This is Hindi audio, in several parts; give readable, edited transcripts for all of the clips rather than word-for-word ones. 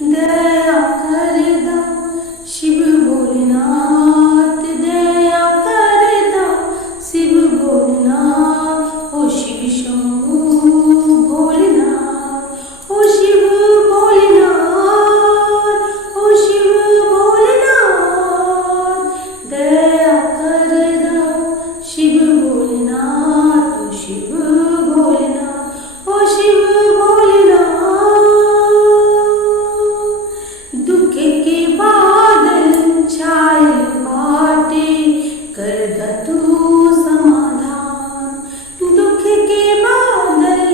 दया करदा शिव भोलेनाथ, दया करदा शिव भोलेनाथ। ओ शिव शंभू भोलेनाथ, ओ शिव भोलेनाथ, ओ शिव भोलेनाथ। दया करदा शिव भोलेनाथ, ओ शिव भोलेनाथ, ओ शिव भोलेनाथ। दुख के बादल छायल बाटे करदा तू समाधान। दुख के बादल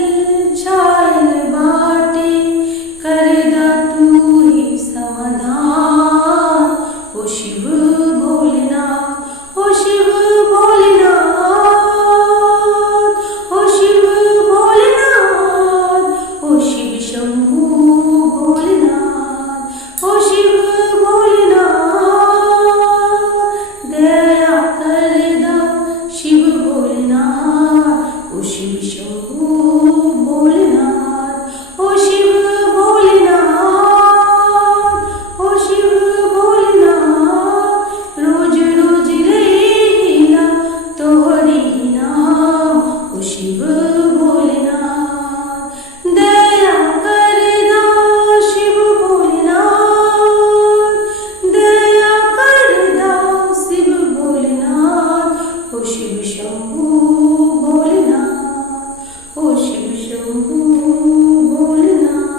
छायल बाटे करदा तू ही समाधान। ओ शिव भोलेनाथ, ओ शिव भोलेनाथ, ओ शिव भोलेनाथ, ओ शिव शंभू भोलेनाथ, ओ शिव भोलेनाथ। दया करदा शिव भोलेनाथ, ओ शिव शंभू भोलेनाथ, ओ शिव भोलेनाथ, ओ शिव भोलेनाथ। रोज रोज लेला तोहरी नाम, ओ शिव भोलेनाथ। दया करदा शिव भोलेनाथ, दया करदा शिव भोलेनाथ, ओ शिव शंभू भोलेनाथ, ओ शिव शंभू भोलेनाथ।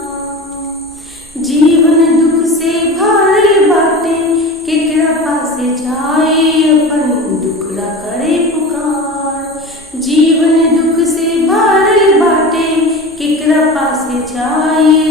जीवन दुख से भरल बाटे केकरा पासे जाए अपन दुखड़ा करे पुकार। जीवन दुख से भरल बाटे केकरा पासे जाए